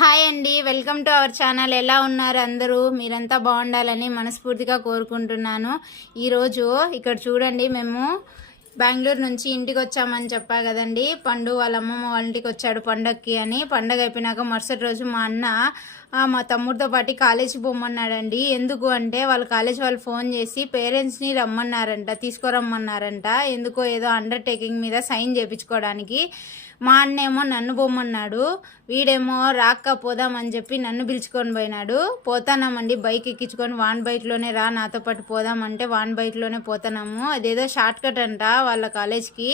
Hi అండి welcome to our channel. ఎలా ఉన్నారు అందరూ? మీరంతా బాగుండాలని మనస్ఫూర్తిగా కోరుకుంటున్నాను. ఈరోజు ఇక్కడ చూడండి మేము బెంగళూరు నుంచి ఇంటికి వచ్చామని చెప్పా కదండి. పండు వాళ్ళ అమ్మమ్మ వాళ్ళ ఇంటికి వచ్చాడు పండగకి అని. పండగ అయిపోయినాక మరుసటి రోజు మా అన్న మా తమ్ముడితో పాటు కాలేజీ పోమన్నాడండి. ఎందుకు అంటే వాళ్ళ కాలేజ్ వాళ్ళు ఫోన్ చేసి పేరెంట్స్ని రమ్మన్నారంట తీసుకురమ్మన్నారంట. ఎందుకో ఏదో అండర్టేకింగ్ మీద సైన్ చేయించుకోవడానికి మా అన్నేమో నన్ను పోమన్నాడు. వీడేమో రాక్క పోదామని చెప్పి నన్ను పిలుచుకొని పోయినాడు. పోతానామండి బైక్ ఎక్కించుకొని వాన్ బైక్లోనే రా నాతో పాటు పోదామంటే వాన్ బైక్లోనే పోతున్నాము. అదేదో షార్ట్ కట్ అంట వాళ్ళ కాలేజ్కి.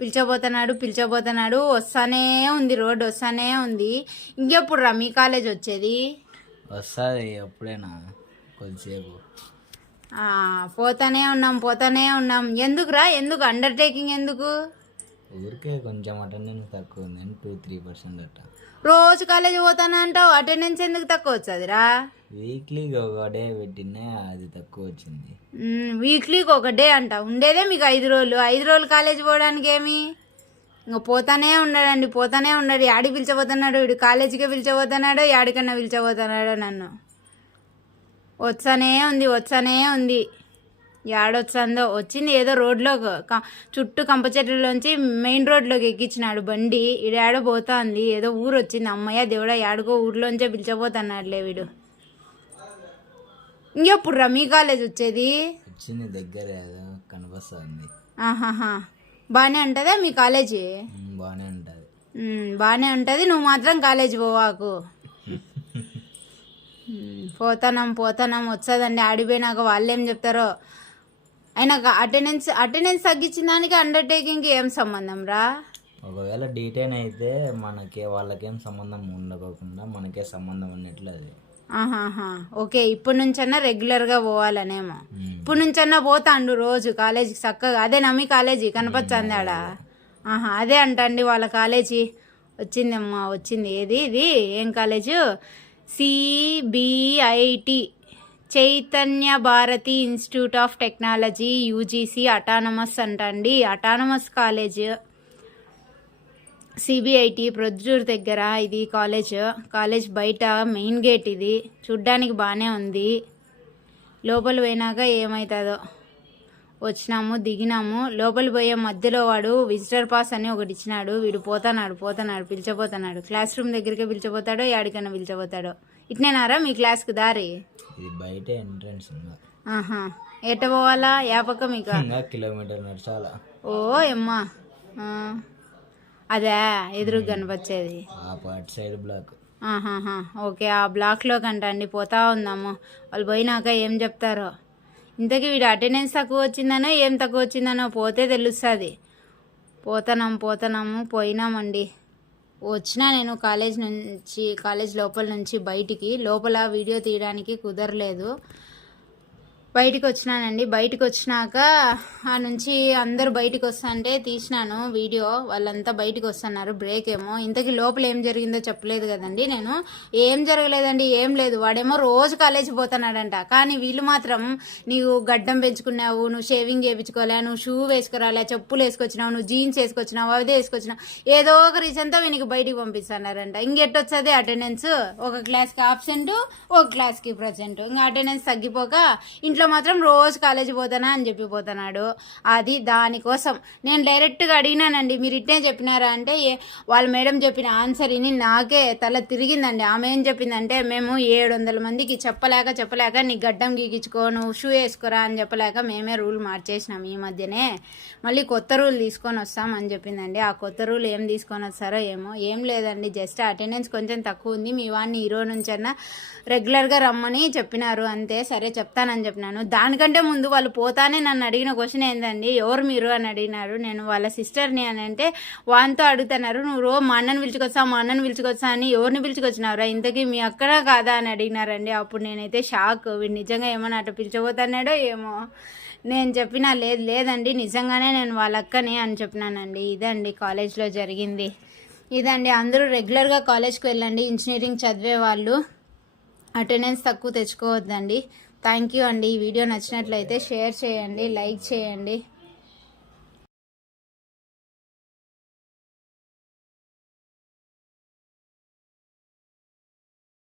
పిలిచబోతున్నాడు పిలిచబోతున్నాడు. వస్తానే ఉంది రోడ్డు వస్తానే ఉంది. ఇంకెప్పుడు రా మీ కాలేజ్ వచ్చేది? వస్తుంది ఎప్పుడైనా కొద్దిసేపు. పోతానే ఉన్నాం పోతానే ఉన్నాం. ఎందుకురా? ఎందుకు? అండర్టేకింగ్ ఎందుకు? ఊరికే కొంచెం అటెండెన్స్ తక్కువ ఉంది టూ త్రీ పర్సెంట్ అట్ట రోజు కాలేజ్ పోతానా అంటావు? అటెండెన్స్ ఎందుకు తక్కువ వచ్చేదిరా? వీక్లీకి ఒక డే పెట్టినే అది తక్కువ వచ్చింది. వీక్లీకి ఒక డే అంట. ఉండేదే మీకు ఐదు రోజులు. ఐదు రోజులు కాలేజ్ పోవడానికి ఏమి ఇంకా పోతానే ఉన్నాడండి పోతానే ఉన్నాడు. యాడికి పిలిచబోతున్నాడు వీడు కాలేజీకే పిలిచబోతున్నాడు యాడికన్నా పిలిచబోతున్నాడు నన్ను. వచ్చానే ఉంది వచ్చానే ఉంది. యాడొచ్చాందో వచ్చింది ఏదో రోడ్లో చుట్టూ కంప చెట్లలోంచి మెయిన్ రోడ్లోకి ఎక్కించినాడు బండి. ఈడాడో పోతాంది ఏదో ఊరు వచ్చింది. అమ్మయ్య దేవుడా యాడికో ఊర్లోంచే పిలిచబోతున్నాడులే వీడు. ఇంకెప్పుడు రా మీ కాలేజ్ వచ్చేది? వచ్చింది దగ్గర ఆహాహా. బాగానే ఉంటుందా మీ కాలేజీ? బాగానే ఉంటుంది. బాగానే ఉంటుంది. నువ్వు మాత్రం కాలేజ్ పోవాకు. పోతానం పోతానం వచ్చేదండి ఆడిపోయినాక వాళ్ళు ఏం చెప్తారో. అయినా అటెండెన్స్ అటెండెన్స్ తగ్గించిన దానికి అండర్టేకింగ్కి ఏం సంబంధం రా? ఒకవేళ డీటెయిన్ అయితే మనకి వాళ్ళకేం సంబంధం ఉండకోకుండా మనకే సంబంధం ఉన్నట్లు అది ఓకే ఇప్పటి నుంచన్నా రెగ్యులర్గా పోవాలనేమో. ఇప్పుడు నుంచన్నా పోతాండు రోజు కాలేజీకి చక్కగా. అదే నమ్మి కాలేజీ కనపచ్చింది ఆడ ఆహా అదే అంటండి వాళ్ళ కాలేజీ. వచ్చిందమ్మా వచ్చింది. ఏది ఇది? ఏం college? CBIT Chaitanya Bharathi institute of technology UGC autonomous అంటండి. Autonomous college. సిబిఐటి ప్రొద్దుటూరు దగ్గర ఇది కాలేజ్. కాలేజ్ బయట మెయిన్ గేట్ ఇది. చూడ్డానికి బాగానే ఉంది. లోపల పోయినాక ఏమవుతుందో వచ్చినాము దిగినాము. లోపల పోయే మధ్యలో వాడు విజిటర్ పాస్ అని ఒకటి ఇచ్చినాడు. వీడు పోతున్నాడు పోతున్నాడు పిలిచబోతున్నాడు క్లాస్ రూమ్ దగ్గరికి పిలిచబోతాడో యాడికన్నా పిలిచబోతాడో ఇట్నేనారా మీ క్లాస్కి దారి? బయట ఎంట్రన్స్ ఆహా. ఎట్ట పోవాలా? యాపక్క మీకు కిలోమీటర్ నడచాల? ఓ అమ్మా ఆ. అదే ఎదురు కనిపించేది సైడ్ బ్లాక్ ఆహాహా ఓకే ఆ బ్లాక్లో కంట అండి పోతా ఉందాము వాళ్ళు పోయినాక ఏం చెప్తారో. ఇంతకీ వీడు అటెండెన్స్ తక్కువ వచ్చిందనో ఏం తక్కువ వచ్చిందనో పోతే తెలుస్తుంది. పోతున్నాం పోతున్నాము పోయినామండి. వచ్చినా నేను కాలేజ్ నుంచి కాలేజ్ లోపల నుంచి బయటికి లోపల వీడియో తీయడానికి కుదరలేదు. బయటికి వచ్చినానండి బయటికి వచ్చినాక ఆ నుంచి అందరూ బయటికి వస్తుంటే తీసినాను వీడియో. వాళ్ళంతా బయటికి వస్తున్నారు బ్రేక్ ఏమో ఇంతకీ లోపల ఏం జరిగిందో చెప్పలేదు కదండి నేను. ఏం జరగలేదండి ఏం లేదు. వాడేమో రోజు కాలేజీ పోతున్నాడంట. కానీ వీళ్ళు మాత్రం నీవు గడ్డం పెంచుకున్నావు నువ్వు షేవింగ్ చేయించుకోలే నువ్వు షూ వేసుకురాలే చెప్పులు వేసుకొచ్చినావు నువ్వు జీన్స్ వేసుకొచ్చినావు అదే వేసుకొచ్చినావు. ఏదో ఒక రీజన్తో వీనికి బయటికి పంపిస్తున్నారంట. ఇంకెట్టొచ్చేది అటెండెన్స్? ఒక క్లాస్కి ఆబ్సెంట్ ఒక క్లాస్కి ప్రజెంట్. ఇంకా అటెండెన్స్ తగ్గిపోక ఇంట్లో మాత్రం రోజు కాలేజీ పోతానా అని చెప్పి పోతున్నాడు. అది దానికోసం. నేను డైరెక్ట్గా అడిగినానండి మీరు ఇట్టే చెప్పినారా అంటే వాళ్ళ మేడం చెప్పిన ఆన్సర్ ఇని నాకే తల తిరిగిందండి. ఆమె ఏం చెప్పిందంటే మేము ఏడు వందల మందికి చెప్పలేక చెప్పలేక నీ గడ్డం గీకించుకో నువ్వు షూ వేసుకురా అని చెప్పలేక మేమే రూల్ మార్చేసినాం ఈ మధ్యనే. మళ్ళీ కొత్త రూల్ తీసుకొని వస్తాం అని చెప్పిందండి. ఆ కొత్త రూల్ ఏం తీసుకొని వస్తారో ఏమో ఏం లేదండి. జస్ట్ అటెండెన్స్ కొంచెం తక్కువ ఉంది. మీ వాడిని ఈరోజు నుంచైనా నుంచన్నా రెగ్యులర్గా రమ్మని చెప్పినారు. అంతే సరే చెప్తానని చెప్పినాను దానికంటే ముందు వాళ్ళు పోతానే నన్ను అడిగిన క్వశ్చన్ ఏంటండి ఎవరు మీరు అని అడిగినారు. నేను వాళ్ళ సిస్టర్ని అని అంటే వాంతో అడుగుతున్నారు. నువ్వు రో మా అన్నని పిలుచుకొచ్చా? మా అన్నని పిలుచుకొచ్చా? అని ఎవరిని పిలుచుకొచ్చినావురా? ఇంతకీ మీ అక్కడ కాదా అని అడిగినారండి. అప్పుడు నేనైతే షాక్ వీడు నిజంగా ఏమన్నా అటు పిలిచబోతున్నాడో ఏమో. నేను చెప్పినా లేదు లేదండి. నిజంగానే నేను వాళ్ళ అక్కనే అని చెప్పినానండి. ఇదండి కాలేజ్లో జరిగింది. ఇదండి అందరూ రెగ్యులర్గా కాలేజ్కి వెళ్ళండి. ఇంజనీరింగ్ చదివే వాళ్ళు అటెండెన్స్ తక్కువ తెచ్చుకోవద్దండి. థ్యాంక్ యూ అండి ఈ వీడియో నచ్చినట్లయితే షేర్ చేయండి లైక్ చేయండి.